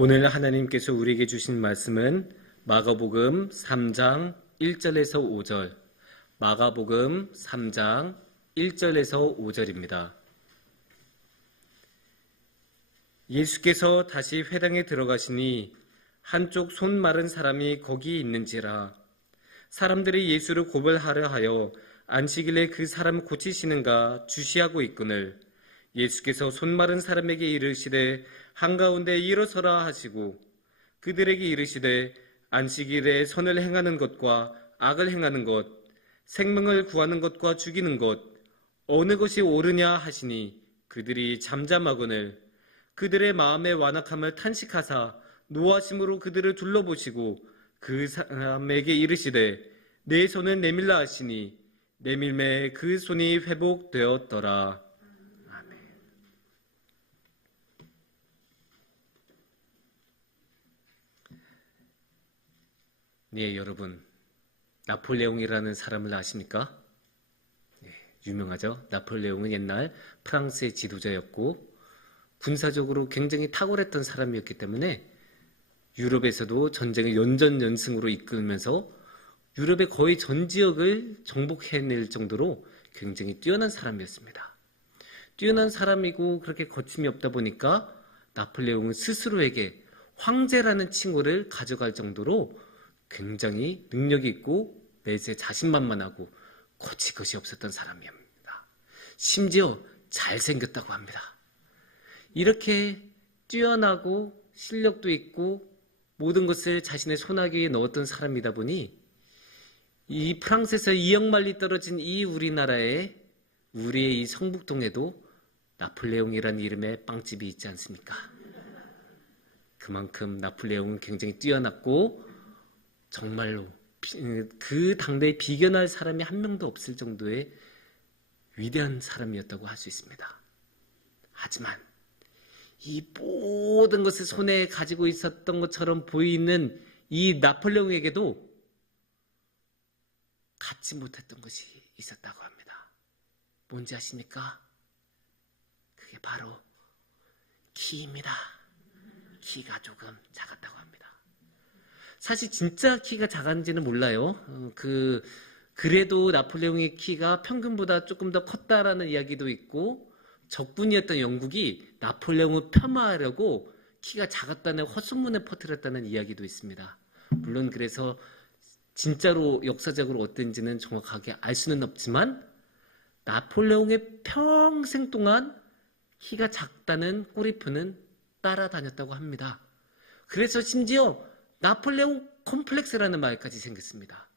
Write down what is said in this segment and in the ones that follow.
오늘 하나님께서 우리에게 주신 말씀은 마가복음 3장 1절에서 5절, 마가복음 3장 1절에서 5절입니다. 예수께서 다시 회당에 들어가시니 한쪽 손 마른 사람이 거기 있는지라. 사람들이 예수를 고발하려 하여 안식일에 그 사람 고치시는가 주시하고 있거늘 예수께서 손 마른 사람에게 이르시되 한가운데 일어서라 하시고 그들에게 이르시되 안식일에 선을 행하는 것과 악을 행하는 것, 생명을 구하는 것과 죽이는 것 어느 것이 옳으냐 하시니 그들이 잠잠하거늘 그들의 마음의 완악함을 탄식하사 노하심으로 그들을 둘러보시고 그 사람에게 이르시되 내 손을 내밀라 하시니 내밀매 그 손이 회복되었더라. 아멘. 네, 여러분, 나폴레옹이라는 사람을 아십니까? 네, 유명하죠. 나폴레옹은 옛날 프랑스의 지도자였고 군사적으로 굉장히 탁월했던 사람이었기 때문에 유럽에서도 전쟁을 연전연승으로 이끌면서 유럽의 거의 전 지역을 정복해낼 정도로 굉장히 뛰어난 사람이었습니다. 뛰어난 사람이고 그렇게 거침이 없다 보니까 나폴레옹은 스스로에게 황제라는 칭호를 가져갈 정도로 굉장히 능력이 있고 내재 자신만만하고 거칠 것이 없었던 사람입니다. 심지어 잘생겼다고 합니다. 이렇게 뛰어나고 실력도 있고 모든 것을 자신의 손아귀에 넣었던 사람이다 보니 이 프랑스에서 2억 마리 떨어진 이 우리나라에 우리의 이 성북동에도 나폴레옹이라는 이름의 빵집이 있지 않습니까? 그만큼 나폴레옹은 굉장히 뛰어났고 정말로 그 당대에 비견할 사람이 한 명도 없을 정도의 위대한 사람이었다고 할 수 있습니다. 하지만 이 모든 것을 손에 가지고 있었던 것처럼 보이는 이 나폴레옹에게도 갖지 못했던 것이 있었다고 합니다. 뭔지 아십니까? 그게 바로 키입니다. 키가 조금 작았다고 합니다. 사실 진짜 키가 작은지는 몰라요. 그래도 나폴레옹의 키가 평균보다 조금 더 컸다라는 이야기도 있고 적군이었던 영국이 나폴레옹을 폄하하려고 키가 작았다는 헛소문을 퍼뜨렸다는 이야기도 있습니다. 물론 그래서 진짜로 역사적으로 어땠는지는 정확하게 알 수는 없지만 나폴레옹의 평생 동안 키가 작다는 꼬리표는 따라다녔다고 합니다. 그래서 심지어 나폴레옹 콤플렉스라는 말까지 생겼습니다.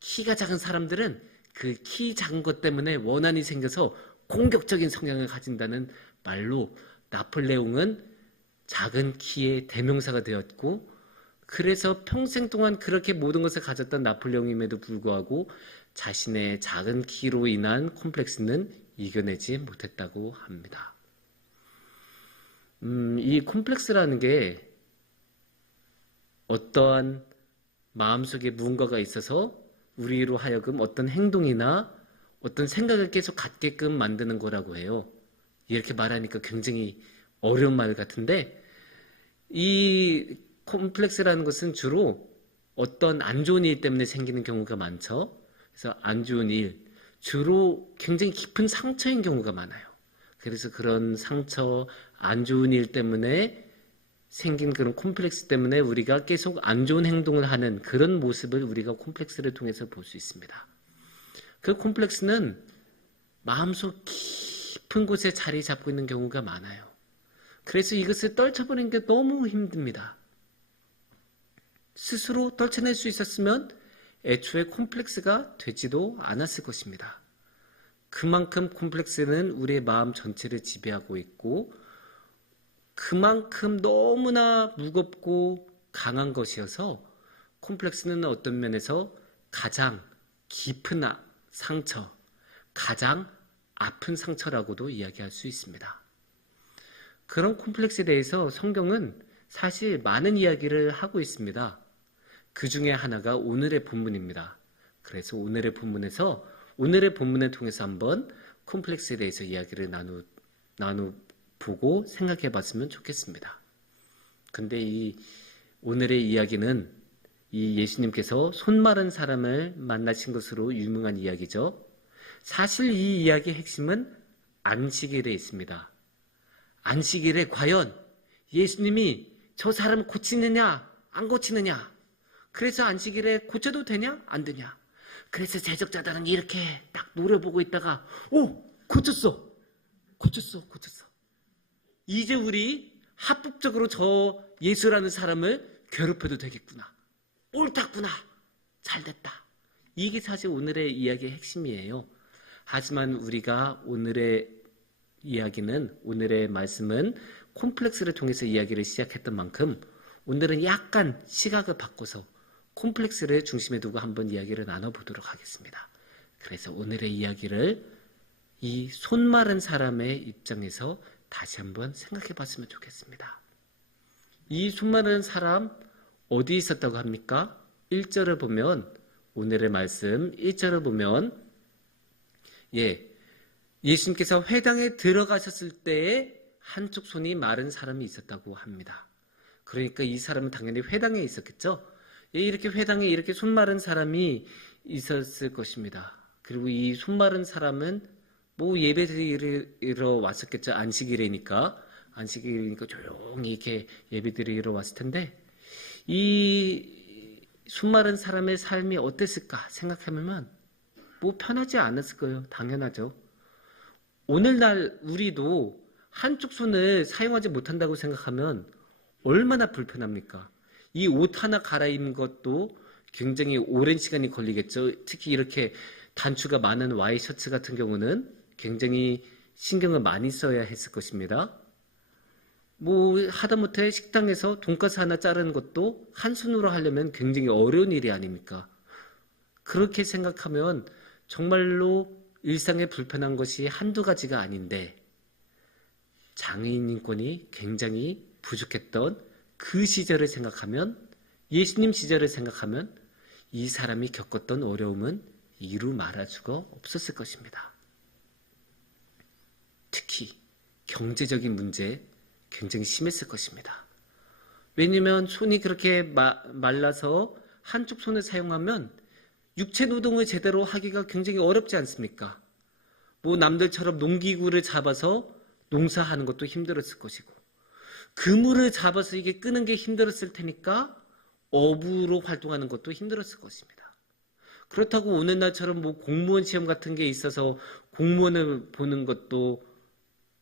키가 작은 사람들은 그 키 작은 것 때문에 원한이 생겨서 공격적인 성향을 가진다는 말로 나폴레옹은 작은 키의 대명사가 되었고 그래서 평생 동안 그렇게 모든 것을 가졌던 나폴레옹임에도 불구하고 자신의 작은 키로 인한 콤플렉스는 이겨내지 못했다고 합니다. 이 콤플렉스라는 게 어떠한 마음속에 무언가가 있어서 우리로 하여금 어떤 행동이나 어떤 생각을 계속 갖게끔 만드는 거라고 해요. 이렇게 말하니까 굉장히 어려운 말 같은데 이 콤플렉스라는 것은 주로 어떤 안 좋은 일 때문에 생기는 경우가 많죠. 그래서 안 좋은 일, 주로 굉장히 깊은 상처인 경우가 많아요. 그래서 그런 상처, 안 좋은 일 때문에 생긴 그런 콤플렉스 때문에 우리가 계속 안 좋은 행동을 하는 그런 모습을 우리가 콤플렉스를 통해서 볼 수 있습니다. 그 콤플렉스는 마음속 깊은 곳에 자리 잡고 있는 경우가 많아요. 그래서 이것을 떨쳐버리는 게 너무 힘듭니다. 스스로 떨쳐낼 수 있었으면 애초에 콤플렉스가 되지도 않았을 것입니다. 그만큼 콤플렉스는 우리의 마음 전체를 지배하고 있고 그만큼 너무나 무겁고 강한 것이어서 콤플렉스는 어떤 면에서 가장 깊은 상처, 가장 아픈 상처라고도 이야기할 수 있습니다. 그런 콤플렉스에 대해서 성경은 사실 많은 이야기를 하고 있습니다. 그 중에 하나가 오늘의 본문입니다. 그래서 오늘의 본문을 통해서 한번 콤플렉스에 대해서 이야기를 나눠보고 생각해 봤으면 좋겠습니다. 근데 오늘의 이야기는 이 예수님께서 손 마른 사람을 만나신 것으로 유명한 이야기죠. 사실 이 이야기의 핵심은 안식일에 있습니다. 안식일에 과연 예수님이 저 사람 고치느냐 안 고치느냐, 그래서 안식일에 고쳐도 되냐 안 되냐, 그래서 제적자들은 이렇게 딱 노려보고 있다가 고쳤어. 이제 우리 합법적으로 저 예수라는 사람을 괴롭혀도 되겠구나, 옳았구나, 잘됐다. 이게 사실 오늘의 이야기의 핵심이에요. 하지만 우리가 오늘의 말씀은 콤플렉스를 통해서 이야기를 시작했던 만큼 오늘은 약간 시각을 바꿔서 콤플렉스를 중심에 두고 한번 이야기를 나눠보도록 하겠습니다. 그래서 오늘의 이야기를 이 손 마른 사람의 입장에서 다시 한번 생각해 봤으면 좋겠습니다. 이 손 마른 사람 어디 있었다고 합니까? 1절을 보면, 오늘의 말씀 1절을 보면 예수님께서 회당에 들어가셨을 때에 한쪽 손이 마른 사람이 있었다고 합니다. 그러니까 이 사람은 당연히 회당에 있었겠죠. 이렇게 회당에 이렇게 손 마른 사람이 있었을 것입니다. 그리고 이 손 마른 사람은 예배 드리러 왔었겠죠. 안식일이니까 조용히 이렇게 예배 드리러 왔을 텐데, 이 손 마른 사람의 삶이 어땠을까 생각해보면 편하지 않았을 거예요. 당연하죠. 오늘날 우리도 한쪽 손을 사용하지 못한다고 생각하면 얼마나 불편합니까? 이 옷 하나 갈아입는 것도 굉장히 오랜 시간이 걸리겠죠. 특히 이렇게 단추가 많은 와이셔츠 같은 경우는 굉장히 신경을 많이 써야 했을 것입니다. 하다못해 식당에서 돈가스 하나 자르는 것도 한 손으로 하려면 굉장히 어려운 일이 아닙니까? 그렇게 생각하면 정말로 일상에 불편한 것이 한두 가지가 아닌데, 장애인 인권이 굉장히 부족했던 그 시절을 생각하면, 예수님 시절을 생각하면 이 사람이 겪었던 어려움은 이루 말할 수가 없었을 것입니다. 특히 경제적인 문제 굉장히 심했을 것입니다. 왜냐하면 손이 그렇게 말라서 한쪽 손을 사용하면 육체 노동을 제대로 하기가 굉장히 어렵지 않습니까? 남들처럼 농기구를 잡아서 농사하는 것도 힘들었을 것이고, 그물을 잡아서 이게 끄는 게 힘들었을 테니까 어부로 활동하는 것도 힘들었을 것입니다. 그렇다고 오늘날처럼 공무원 시험 같은 게 있어서 공무원을 보는 것도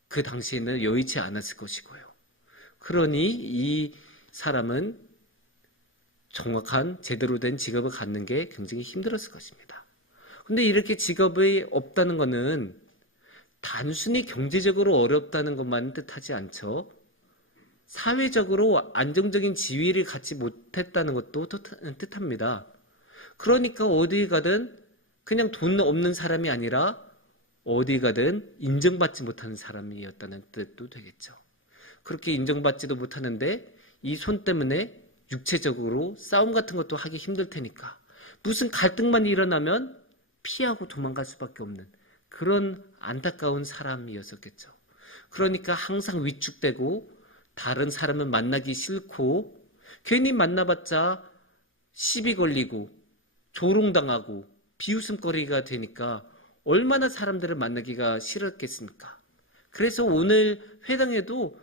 그 당시에는 여의치 않았을 것이고요. 그러니 이 사람은 정확한 제대로 된 직업을 갖는 게 굉장히 힘들었을 것입니다. 근데 이렇게 직업이 없다는 것은 단순히 경제적으로 어렵다는 것만 뜻하지 않죠. 사회적으로 안정적인 지위를 갖지 못했다는 것도 뜻합니다. 그러니까 어디 가든 그냥 돈 없는 사람이 아니라 어디 가든 인정받지 못하는 사람이었다는 뜻도 되겠죠. 그렇게 인정받지도 못하는데 이 손 때문에 육체적으로 싸움 같은 것도 하기 힘들 테니까 무슨 갈등만 일어나면 피하고 도망갈 수밖에 없는 그런 안타까운 사람이었었겠죠. 그러니까 항상 위축되고 다른 사람은 만나기 싫고 괜히 만나봤자 시비 걸리고 조롱당하고 비웃음거리가 되니까 얼마나 사람들을 만나기가 싫었겠습니까? 그래서 오늘 회당에도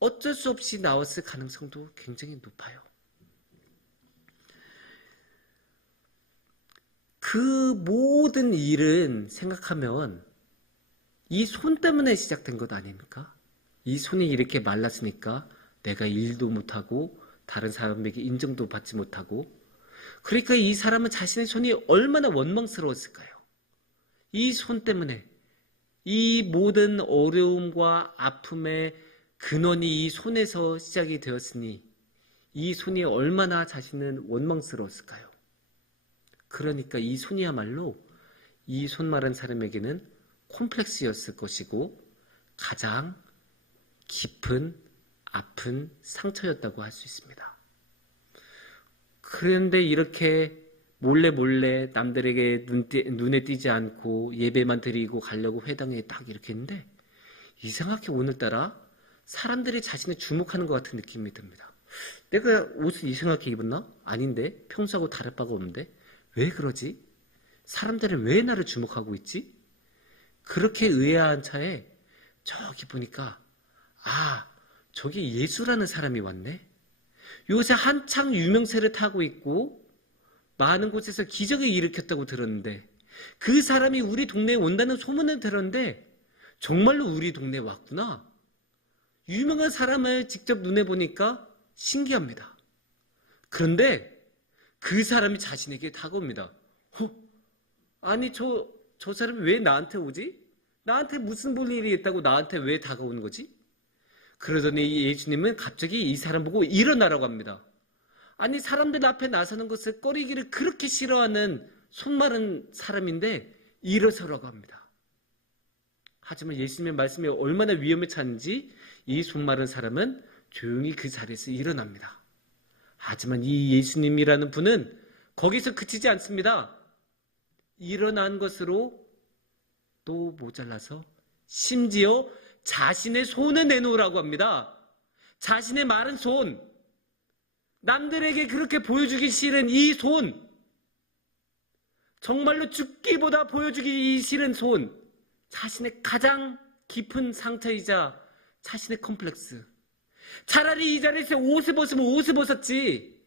어쩔 수 없이 나왔을 가능성도 굉장히 높아요. 그 모든 일은 생각하면 이 손 때문에 시작된 것 아닙니까? 이 손이 이렇게 말랐으니까 내가 일도 못하고 다른 사람에게 인정도 받지 못하고, 그러니까 이 사람은 자신의 손이 얼마나 원망스러웠을까요? 이 손 때문에 이 모든 어려움과 아픔의 근원이 이 손에서 시작이 되었으니 이 손이 얼마나 자신은 원망스러웠을까요? 그러니까 이 손이야말로 이 손 마른 사람에게는 콤플렉스였을 것이고 가장 깊은 아픈 상처였다고 할 수 있습니다. 그런데 이렇게 몰래 남들에게 눈에 띄지 않고 예배만 드리고 가려고 회당에 딱 이렇게 했는데 이상하게 오늘따라 사람들이 자신을 주목하는 것 같은 느낌이 듭니다. 내가 옷을 이상하게 입었나? 아닌데? 평소하고 다를 바가 없는데? 왜 그러지? 사람들은 왜 나를 주목하고 있지? 그렇게 의아한 차에 저기 보니까 저기 예수라는 사람이 왔네? 요새 한창 유명세를 타고 있고 많은 곳에서 기적을 일으켰다고 들었는데 그 사람이 우리 동네에 온다는 소문을 들었는데 정말로 우리 동네에 왔구나. 유명한 사람을 직접 눈에 보니까 신기합니다. 그런데 그 사람이 자신에게 다가옵니다. 아니 저 사람이 왜 나한테 오지? 나한테 무슨 볼 일이 있다고 나한테 왜 다가오는 거지? 그러더니 예수님은 갑자기 이 사람 보고 일어나라고 합니다. 아니 사람들 앞에 나서는 것을 꺼리기를 그렇게 싫어하는 손마른 사람인데 일어서라고 합니다. 하지만 예수님의 말씀이 얼마나 위험에 찬지 이 손마른 사람은 조용히 그 자리에서 일어납니다. 하지만 이 예수님이라는 분은 거기서 그치지 않습니다. 일어난 것으로 또 모자라서 심지어 자신의 손을 내놓으라고 합니다. 자신의 마른 손, 남들에게 그렇게 보여주기 싫은 이 손, 정말로 죽기보다 보여주기 싫은 손, 자신의 가장 깊은 상처이자 자신의 컴플렉스. 차라리 이 자리에서 옷을 벗으면 옷을 벗었지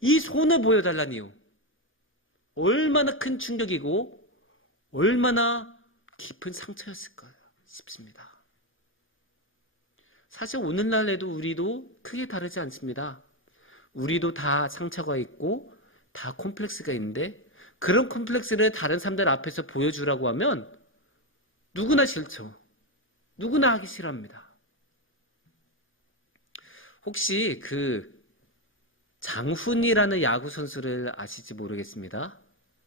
이 손을 보여달라니요. 얼마나 큰 충격이고 얼마나 깊은 상처였을까 싶습니다. 사실 오늘날에도 우리도 크게 다르지 않습니다. 우리도 다 상처가 있고 다 콤플렉스가 있는데 그런 콤플렉스를 다른 사람들 앞에서 보여주라고 하면 누구나 싫죠. 누구나 하기 싫어합니다. 혹시 그 장훈이라는 야구 선수를 아실지 모르겠습니다.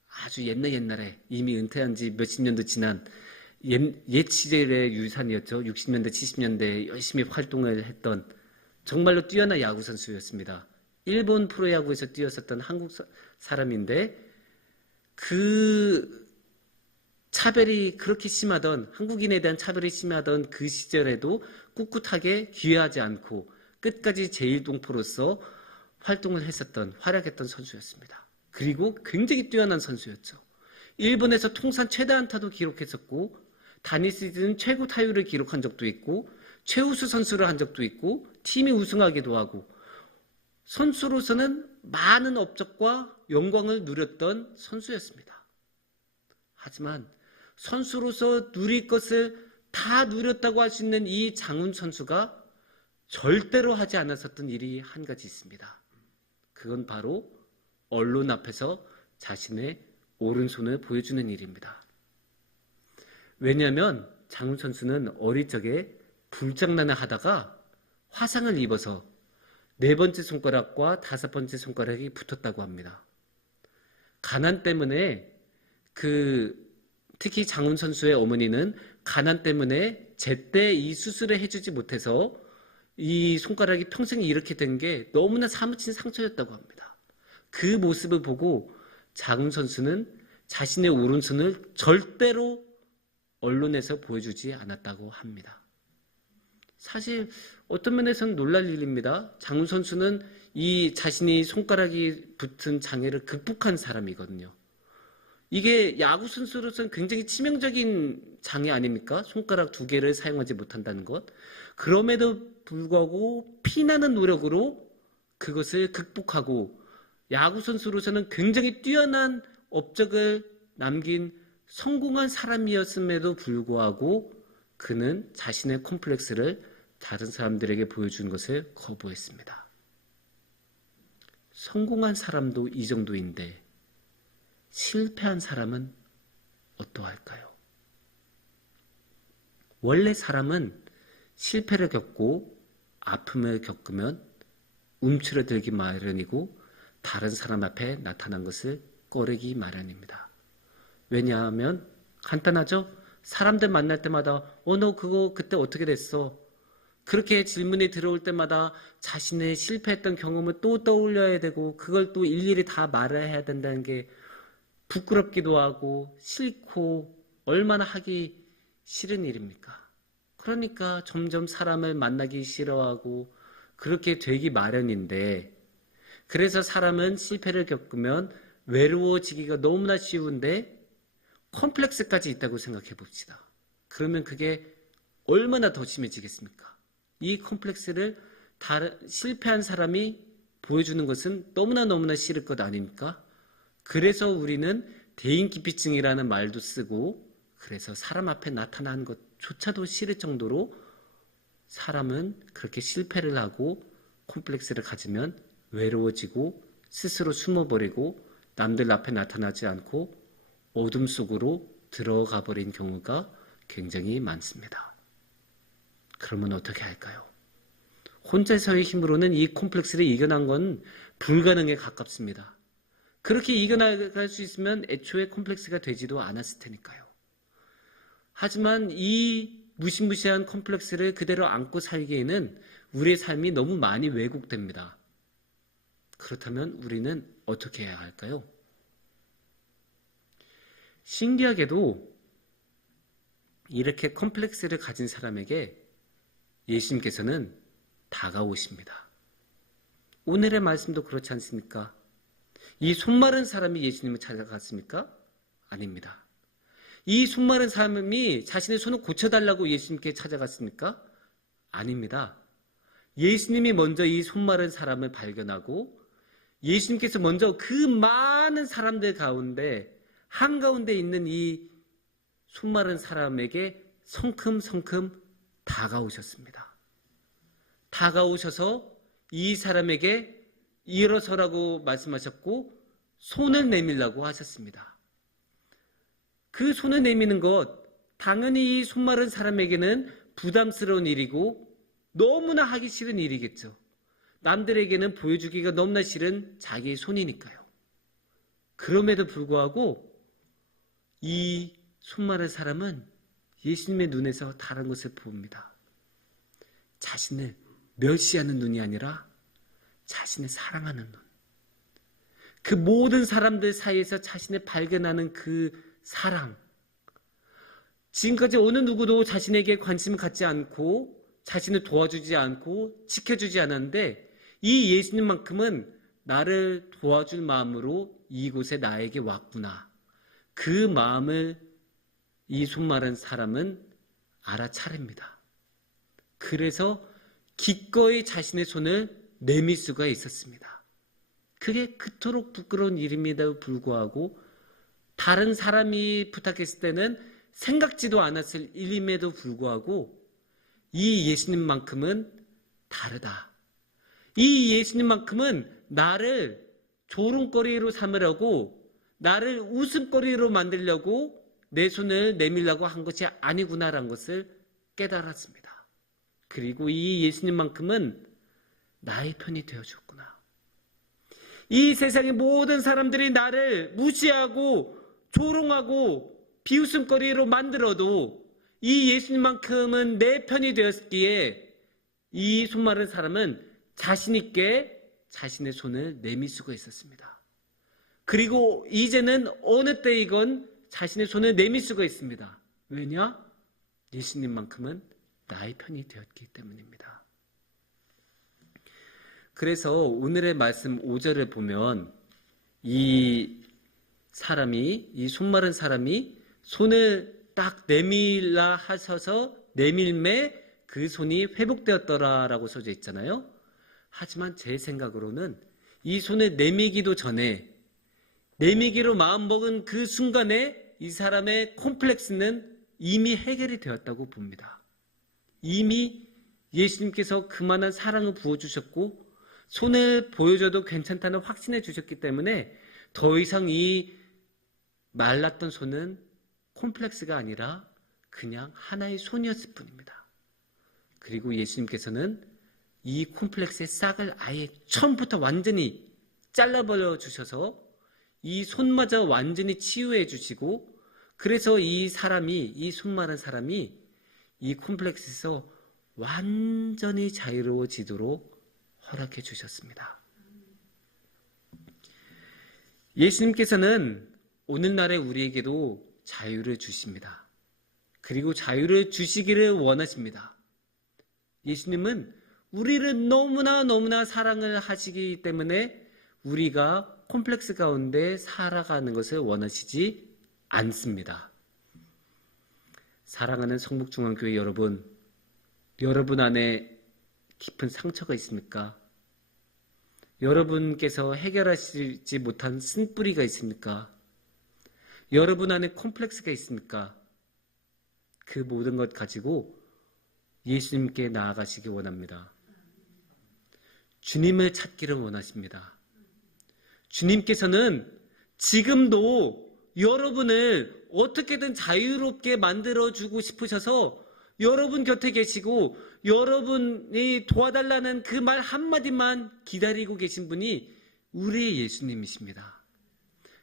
아주 옛날에 이미 은퇴한 지 몇십 년도 지난 옛 시절의 유산이었죠. 60년대, 70년대에 열심히 활동을 했던 정말로 뛰어난 야구 선수였습니다. 일본 프로야구에서 뛰었었던 한국 사람인데 그 차별이 그렇게 심하던 한국인에 대한 차별이 심하던 그 시절에도 꿋꿋하게 귀화하지 않고 끝까지 제1동포로서 활동을 했었던 활약했던 선수였습니다. 그리고 굉장히 뛰어난 선수였죠. 일본에서 통산 최다 안타도 기록했었고 단일 시즌 최고 타율을 기록한 적도 있고 최우수 선수를 한 적도 있고 팀이 우승하기도 하고 선수로서는 많은 업적과 영광을 누렸던 선수였습니다. 하지만 선수로서 누릴 것을 다 누렸다고 할 수 있는 이 장훈 선수가 절대로 하지 않았었던 일이 한 가지 있습니다. 그건 바로 언론 앞에서 자신의 오른손을 보여주는 일입니다. 왜냐하면 장훈 선수는 어릴 적에 불장난을 하다가 화상을 입어서 4번째 손가락과 5번째 손가락이 붙었다고 합니다. 가난 때문에 특히 장훈 선수의 어머니는 가난 때문에 제때 이 수술을 해주지 못해서 이 손가락이 평생 이렇게 된 게 너무나 사무친 상처였다고 합니다. 그 모습을 보고 장훈 선수는 자신의 오른손을 절대로 언론에서 보여주지 않았다고 합니다. 사실 어떤 면에서는 놀랄 일입니다. 장훈 선수는 이 자신이 손가락이 붙은 장애를 극복한 사람이거든요. 이게 야구 선수로서는 굉장히 치명적인 장애 아닙니까? 손가락 2개를 사용하지 못한다는 것. 그럼에도 불구하고 피나는 노력으로 그것을 극복하고 야구 선수로서는 굉장히 뛰어난 업적을 남긴 성공한 사람이었음에도 불구하고 그는 자신의 콤플렉스를 다른 사람들에게 보여주는 것을 거부했습니다. 성공한 사람도 이 정도인데 실패한 사람은 어떠할까요? 원래 사람은 실패를 겪고 아픔을 겪으면 움츠러들기 마련이고 다른 사람 앞에 나타난 것을 꺼리기 마련입니다. 왜냐하면 간단하죠? 사람들 만날 때마다 너 그거 그때 어떻게 됐어? 그렇게 질문이 들어올 때마다 자신의 실패했던 경험을 또 떠올려야 되고 그걸 또 일일이 다 말해야 된다는 게 부끄럽기도 하고 싫고 얼마나 하기 싫은 일입니까? 그러니까 점점 사람을 만나기 싫어하고 그렇게 되기 마련인데, 그래서 사람은 실패를 겪으면 외로워지기가 너무나 쉬운데 콤플렉스까지 있다고 생각해 봅시다. 그러면 그게 얼마나 더 심해지겠습니까? 이 콤플렉스를 실패한 사람이 보여주는 것은 너무나 싫을 것 아닙니까? 그래서 우리는 대인기피증이라는 말도 쓰고, 그래서 사람 앞에 나타나는 것조차도 싫을 정도로 사람은 그렇게 실패를 하고 콤플렉스를 가지면 외로워지고 스스로 숨어버리고 남들 앞에 나타나지 않고 어둠 속으로 들어가 버린 경우가 굉장히 많습니다. 그러면 어떻게 할까요? 혼자서의 힘으로는 이 콤플렉스를 이겨난 건 불가능에 가깝습니다. 그렇게 이겨나갈 수 있으면 애초에 콤플렉스가 되지도 않았을 테니까요. 하지만 이 무시무시한 콤플렉스를 그대로 안고 살기에는 우리의 삶이 너무 많이 왜곡됩니다. 그렇다면 우리는 어떻게 해야 할까요? 신기하게도 이렇게 콤플렉스를 가진 사람에게 예수님께서는 다가오십니다. 오늘의 말씀도 그렇지 않습니까? 이 손마른 사람이 예수님을 찾아갔습니까? 아닙니다. 이 손마른 사람이 자신의 손을 고쳐달라고 예수님께 찾아갔습니까? 아닙니다. 예수님이 먼저 이 손마른 사람을 발견하고 예수님께서 먼저 그 많은 사람들 가운데 한가운데 있는 이 손마른 사람에게 성큼성큼 다가오셨습니다. 다가오셔서 이 사람에게 일어서라고 말씀하셨고 손을 내밀라고 하셨습니다. 그 손을 내미는 것, 당연히 이 손마른 사람에게는 부담스러운 일이고 너무나 하기 싫은 일이겠죠. 남들에게는 보여주기가 너무나 싫은 자기의 손이니까요. 그럼에도 불구하고 이 손마른 사람은 예수님의 눈에서 다른 것을 봅니다. 자신을 멸시하는 눈이 아니라 자신을 사랑하는 눈. 그 모든 사람들 사이에서 자신을 발견하는 그 사랑. 지금까지 어느 누구도 자신에게 관심을 갖지 않고 자신을 도와주지 않고 지켜주지 않았는데 이 예수님만큼은 나를 도와줄 마음으로 이곳에 나에게 왔구나. 그 마음을 이 손마른 사람은 알아차립니다. 그래서 기꺼이 자신의 손을 내밀 수가 있었습니다. 그게 그토록 부끄러운 일임에도 불구하고 다른 사람이 부탁했을 때는 생각지도 않았을 일임에도 불구하고 이 예수님만큼은 다르다. 이 예수님만큼은 나를 조롱거리로 삼으려고 나를 웃음거리로 만들려고 내 손을 내밀려고 한 것이 아니구나라는 것을 깨달았습니다. 그리고 이 예수님만큼은 나의 편이 되어줬구나. 이 세상의 모든 사람들이 나를 무시하고 조롱하고 비웃음거리로 만들어도 이 예수님만큼은 내 편이 되었기에 이 손마른 사람은 자신 있게 자신의 손을 내밀 수가 있었습니다. 그리고 이제는 어느 때이건 자신의 손을 내밀 수가 있습니다. 왜냐? 예수님만큼은 나의 편이 되었기 때문입니다. 그래서 오늘의 말씀 5절을 보면 이 손마른 사람이 손을 딱 내밀라 하셔서 내밀매 그 손이 회복되었더라라고 써져 있잖아요. 하지만 제 생각으로는 이 손을 내밀기도 전에 내밀기로 마음먹은 그 순간에 이 사람의 콤플렉스는 이미 해결이 되었다고 봅니다. 이미 예수님께서 그만한 사랑을 부어주셨고 손을 보여줘도 괜찮다는 확신해 주셨기 때문에 더 이상 이 말랐던 손은 콤플렉스가 아니라 그냥 하나의 손이었을 뿐입니다. 그리고 예수님께서는 이 콤플렉스의 싹을 아예 처음부터 완전히 잘라버려 주셔서 이 손마저 완전히 치유해 주시고 그래서 이 손마른 사람이 이 콤플렉스에서 완전히 자유로워지도록 허락해 주셨습니다. 예수님께서는 오늘날의 우리에게도 자유를 주십니다. 그리고 자유를 주시기를 원하십니다. 예수님은 우리를 너무나 사랑을 하시기 때문에 우리가 콤플렉스 가운데 살아가는 것을 원하시지 않습니다. 사랑하는 성북중앙교회 여러분, 여러분 안에 깊은 상처가 있습니까? 여러분께서 해결하시지 못한 쓴뿌리가 있습니까? 여러분 안에 콤플렉스가 있습니까? 그 모든 것 가지고 예수님께 나아가시기 원합니다. 주님을 찾기를 원하십니다. 주님께서는 지금도 여러분을 어떻게든 자유롭게 만들어주고 싶으셔서 여러분 곁에 계시고 여러분이 도와달라는 그 말 한마디만 기다리고 계신 분이 우리의 예수님이십니다.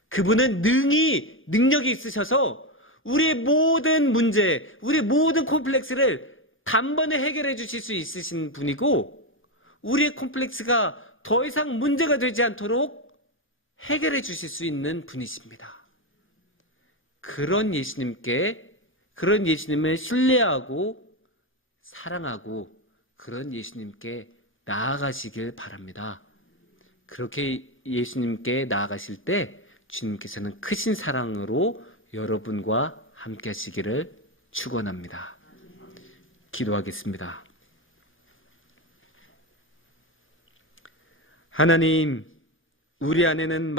그분은 능력이 있으셔서 우리의 모든 문제, 우리의 모든 콤플렉스를 단번에 해결해 주실 수 있으신 분이고 우리의 콤플렉스가 더 이상 문제가 되지 않도록 해결해 주실 수 있는 분이십니다. 그런 예수님을 신뢰하고 사랑하고 그런 예수님께 나아가시길 바랍니다. 그렇게 예수님께 나아가실 때 주님께서는 크신 사랑으로 여러분과 함께 하시기를 축원합니다. 기도하겠습니다. 하나님, 우리 안에는